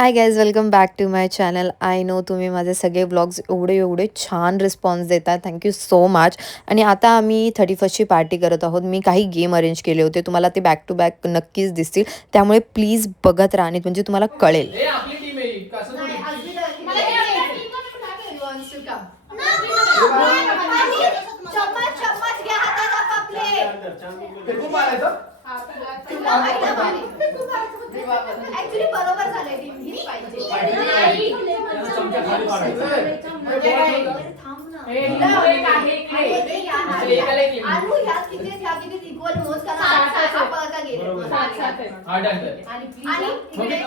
High guys, welcome back to my channel. I know तुम्ही माझे सगळे ब्लॉग्स एवढे एवढे छान रिस्पॉन्स देतात. Thank you so much. आणि आता आम्ही 31st पार्टी करत आहोत. मी काही गेम अरेंज केले होते, तुम्हाला ते बॅक टू बॅक नक्कीच दिसतील. त्यामुळे प्लीज बघत राहा, आणि म्हणजे तुम्हाला कळेल. ऍक्च्युली बरोबर झालंय टीम ही पाहिजे. आणू ह्यात किती इक्वल मोज करा. आणि इकडे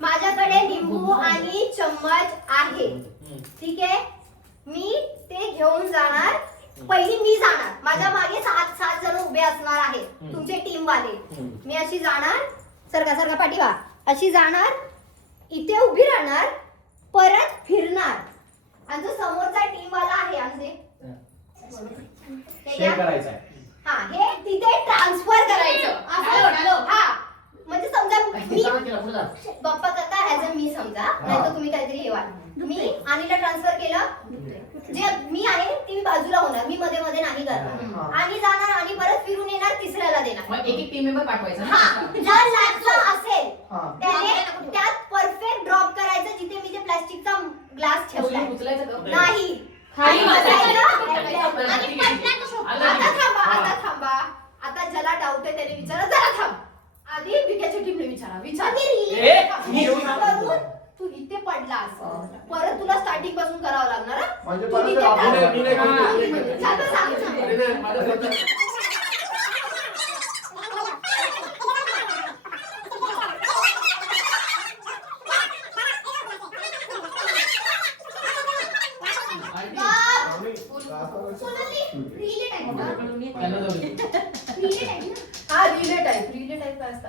माझ्याकडे लिंबू आणि चम्मच आहे. ठीक आहे, मी ते घेऊन जाणार. पहिली मी जाणार, माझ्या मागे 7 जण उभे असणार आहेत तुमचे टीम वाले. मी अशी जाणार, सरका पाठीवा, अशी जाणार, इथे उभी राहणार, परत फिरणार, आणि जो समोरचा टीम वाला आहे आमचे शेअर करायचा आहे. हा, हे तिथे ट्रान्सफर करायचं. हा, म्हणजे समजा मी बाप्पा करता ऍज अ मी समजा, नाहीतर तुम्ही काहीतरी हे वाट. मी आणीला ट्रान्सफर केलं, जे मी आहे ती बाजूला होणार, मी मध्ये मध्ये नाही करणार. आणि जाणार आणि परत फिरून येणार, तिसऱ्याला देणार. मग एक टीम मेंबर पाठवायचा. हा, जर लागला असेल त्याने त्यात परफेक्ट ड्रॉप करायचं, जिथे मी जे प्लास्टिकचा ग्लास ठेवलाय नाही. आता थांबा, आता ज्याला डाऊट आहे त्याने विचारा. जरा थांब, आधी विकेटच्या टीमने विचारा. तू इथे पडलास, परत तुला स्टार्टिंग पासून करावं लागणार. रिले टाइप काय असतं?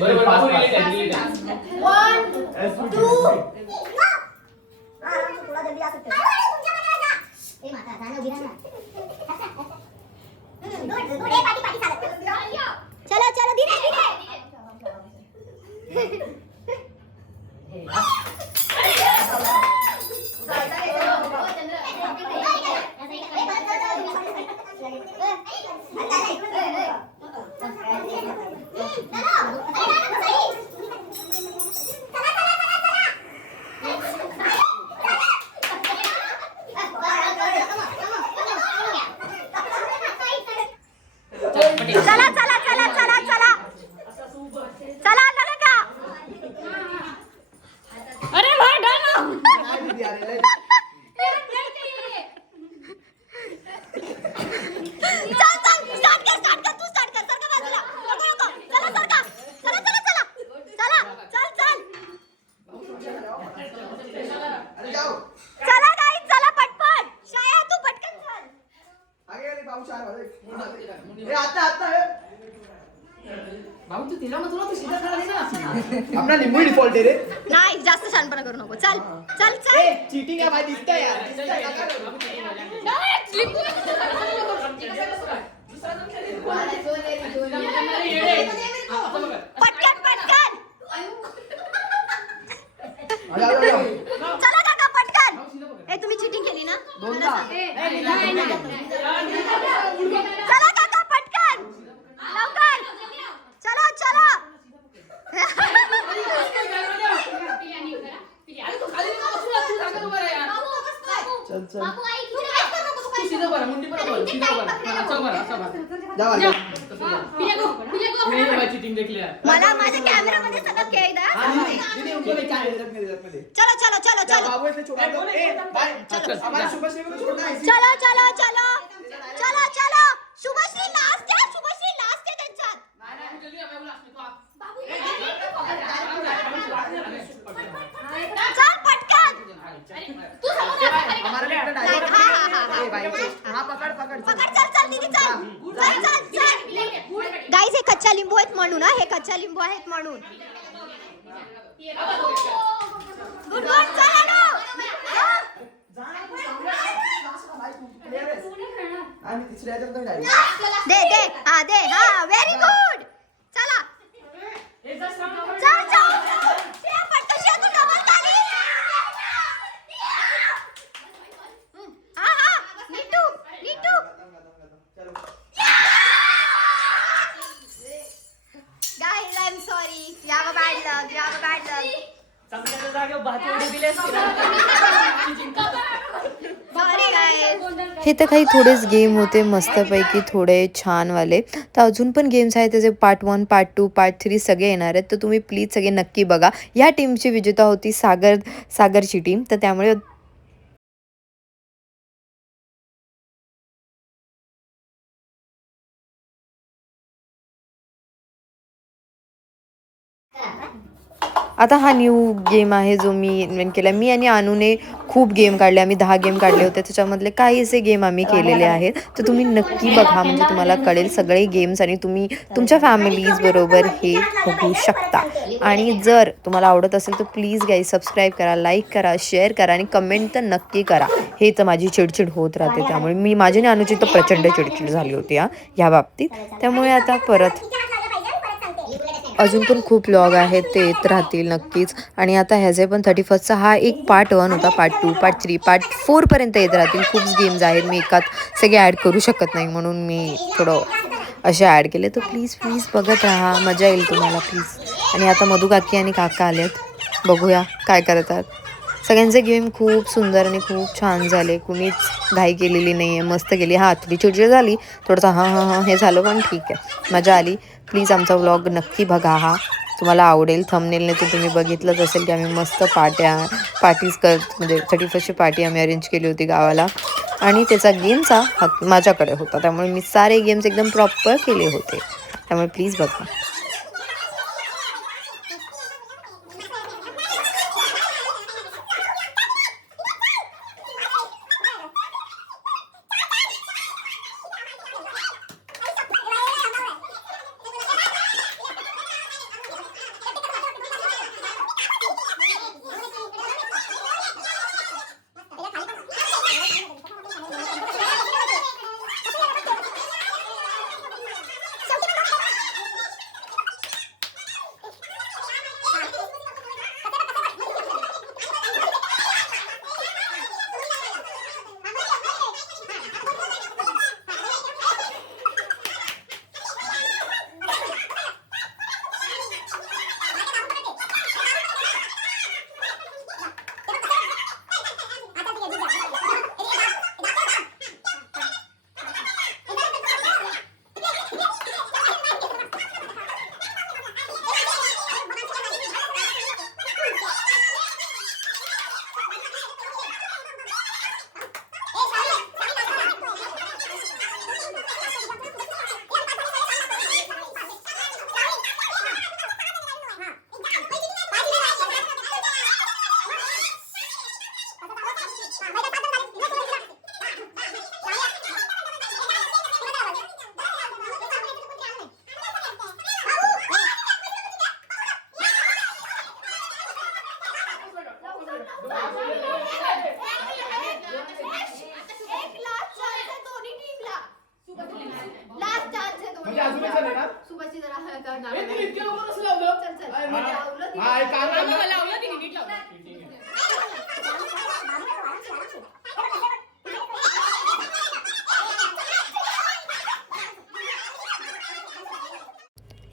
बरोबर, बाबू रिले टाइप. 1 2 चलो धीरे अपना लिंबू डिफॉल्ट है रे. नाही, जास्त शानपणा करू नको. चल चल चल. चीटिंग है भाई, दिखता है यार. पटकन पटकन चला काका, पटकन. ए, तुम्ही चीटिंग केली ना? चला काका, पटकन लवकर. चलो चलो. चल चल. मला माझ्या कॅमेरामध्ये सगळं खेळ द्या. चलो चलो चलो चलो. बाबू इसे छोड़ा दो. ए भाई, हमारा शुभश्री को छोड़ना है. चलो चलो चलो चलो चलो. शुभश्री लास्ट आहे, शुभश्री लास्ट आहे त्यांच्यात. चल पटकन. तू हमारा लेफ्ट डायरेक्ट. ए भाई, हां पकड़ पकड़. पकड. चल चल दीदी, चल चल चल चल. गाईज, हे कच्चा लिंबू आहेत म्हणून. हे कच्चा लिंबू आहेत म्हणून. Good good. चल आणू. आणि तिसऱ्या ह्याच्यात पण डायरेक्ट. दे दे. हा दे. हा, व्हेरी गुड. चला चल चल चल. पटकन जागेवर भाजी उडी दिली असती ना. भारी काय हे तर काही थोडेच गेम होते मस्तपैकी थोडे छानवाले. तर अजून पण गेम्स आहेत त्याचे पार्ट 1 पार्ट 2 पार्ट 3 सगळे येणार आहेत. तर तुम्ही प्लीज सगळे नक्की बघा. ह्या टीमची विजेता होती सागरची टीम. तर त्यामुळे आता हा न्यू गेम आहे जो मी इन्व्हेंट केला. मी आणि अनुने खूप गेम काढले. आम्ही 10 गेम काढले होते. त्याच्यामधले काही असे गेम आम्ही केलेले आहेत. तर तुम्ही नक्की बघा म्हणजे तुम्हाला कळेल सगळे गेम्स आणि तुम्ही तुमच्या फॅमिलीज बरोबर हे बघू शकता. आणि जर तुम्हाला आवडत असेल तर प्लीज गाईज सबस्क्राईब करा, लाईक करा, शेअर करा आणि कमेंट तर नक्की करा. हे तर माझी चिडचिड होत राहते त्यामुळे माझी आणि अनुची तर प्रचंड चिडचिड झाली होती ह्या बाबतीत. त्यामुळे आता परत अजून पण खूप व्लॉग आहेत ते येत राहतील नक्कीच. आणि आता ह्याचे पण 31चा हा एक पार्ट 1 होता. पार्ट 2 पार्ट 3 पार्ट 4 पर्यंत येत राहतील. खूप गेम्स आहेत मी एकात सगळे ॲड करू शकत नाही म्हणून मी थोडं असे ॲड केले. तर प्लीज बघत राहा, मजा येईल तुम्हाला प्लीज. आणि आता मधू काकी आणि काका आलेत, बघूया काय करतात. सगळ्यांचे गेम खूप सुंदर आणि खूप छान झाले. कुणीच घाई केलेली नाही आहे, मस्त केली. हां थोडी चिडचिड झाली, थोडंसं हां हे झालं पण ठीक आहे, मजा आली. प्लीज आमचा व्लॉग नक्की बघा, हा तुम्हाला आवडेल. थंबनेलने तर तुम्ही बघितलंच असेल की आम्ही मस्त पार्टीज म्हणजे 31ची पार्टी आम्ही अरेंज केली होती गावाला. आणि त्याचा गेमचा हक्क माझ्याकडे होता त्यामुळे मी सारे गेम्स एकदम प्रॉपर केले होते. त्यामुळे प्लीज बघा.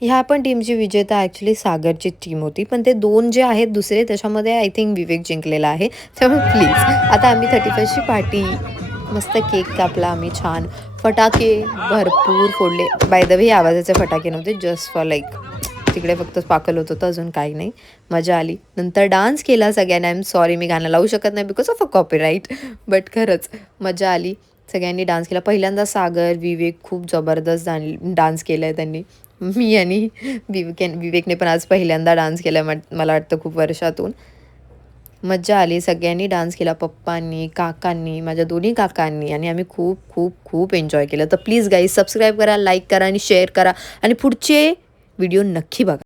ह्या पण टीमची विजेता ॲक्च्युली सागरची टीम होती, पण ते 2 जे आहेत दुसरे त्याच्यामध्ये आय थिंक विवेक जिंकलेला आहे. त्यामुळे प्लीज आता आम्ही 31ची पार्टी मस्त केक कापला आम्ही, छान फटाके भरपूर फोडले. बाय द वे आवाजाचे फटाके नव्हते, जस्ट फॉर लाईक तिकडे फक्त स्पार्कल होत होतं, अजून काही नाही. मजा आली. नंतर डान्स केला सगळ्यांना. आय एम सॉरी मी गाणं लावू शकत नाही because of a copyright, but खरंच मजा आली. सगळ्यांनी डान्स केला. पहिल्यांदा सागर विवेक खूप जबरदस्त डान्स केला आहे त्यांनी. मी आणि विवेकने पण आज पहिल्यांदा डान्स केला मला वाटतं खूप वर्षातून. मज्जा आली. सगळ्यांनी डान्स केला, पप्पांनी, काकांनी, माझ्या दोन्ही काकांनी, आणि आम्ही खूप खूप खूप एन्जॉय केलं. तर प्लीज गाईज सबस्क्राईब करा, लाईक करा आणि शेअर करा आणि पुढचे व्हिडिओ नक्की बघा.